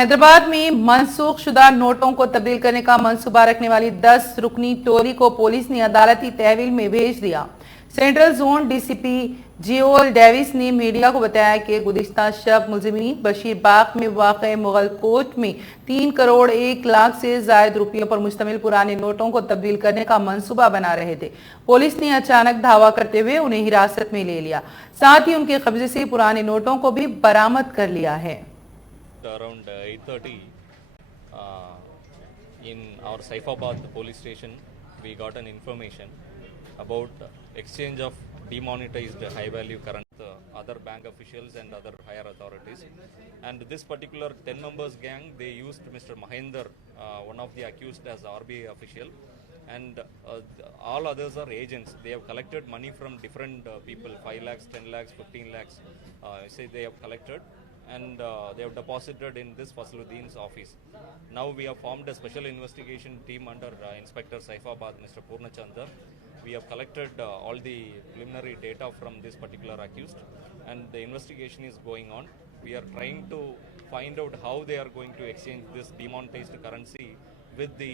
हैदराबाद में मनसूख शुदा नोटों को तब्दील करने का मंसूबा रखने वाली 10 रुकनी टोली को पुलिस ने अदालती तहवील में भेज दिया। सेंट्रल जोन डीसीपी जियोल डेविस ने मीडिया को बताया कि गुज़िश्ता शब मुलजिमीन बशीरबाग में वाक़ मुगल कोर्ट में 3 करोड़ 1 लाख से ज़ायद रुपयों पर मुश्तमिल पुराने नोटों को तब्दील करने का मंसूबा बना रहे थे। पुलिस ने अचानक धावा करते हुए उन्हें हिरासत में ले लिया, साथ ही उनके कब्जे से पुराने नोटों को भी बरामद कर लिया है। Around 8:30 in our Saifabad Police station, we got an information about exchange of demonetized high-value currency with other bank officials and other higher authorities. And this particular 10 members gang, they used Mr. Mahinder, one of the accused, as RBI official. And all others are agents. They have collected money from different people, 5 lakhs, 10 lakhs, 15 lakhs. Say they have collected and they have deposited in this Fasluddin's office. Now we have formed a special investigation team under Inspector Saifabad, Mr. Purnachandar. We have collected all the preliminary data from this particular accused, and the investigation is going on. We are trying to find out how they are going to exchange this demonetized currency with the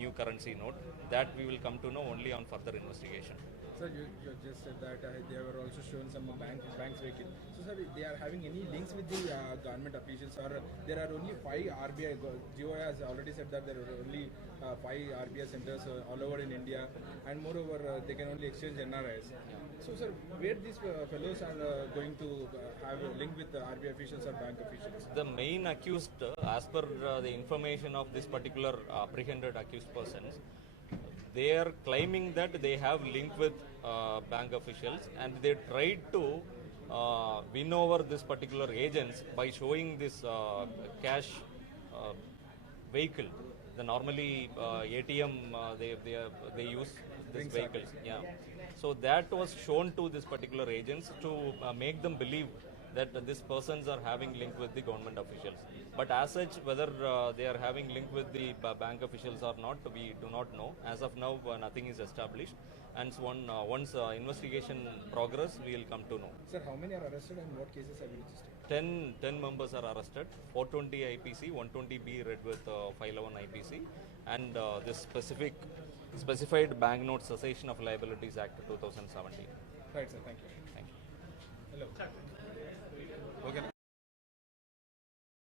new currency note. That we will come to know only on further investigation. Sir, you just said that they were also shown some bank's vehicle. So, sir, they are having any links with the government officials, or there are only 5 RBI? Geo has already said that there are only 5 RBI centers all over in India, and moreover, they can only exchange NRIs. So, sir, where these fellows are going to have a link with the RBI officials or bank officials? The main accused, as per the information of this particular apprehended accused persons, they are claiming that they have link with bank officials, and they tried to win over this particular agents by showing this cash vehicle. The normally ATM they use this vehicles. Yeah. So that was shown to this particular agents to make them believe that these persons are having link with the government officials. But as such, whether they are having link with the bank officials or not, we do not know. As of now, nothing is established. And so once investigation progress, we will come to know. Sir, how many are arrested and what cases have been registered? 10 members are arrested, 420 IPC, 120B read with 511 IPC, and this specified Banknote Cessation of Liabilities Act 2017. Right, sir. Thank you. Thank you. Hello. Okay.